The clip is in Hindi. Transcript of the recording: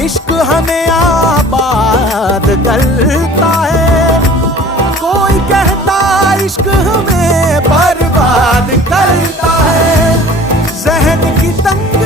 इश्क हमें आबाद करता है, कोई कहता इश्क हमें बर्बाद करता है। जहन की तंग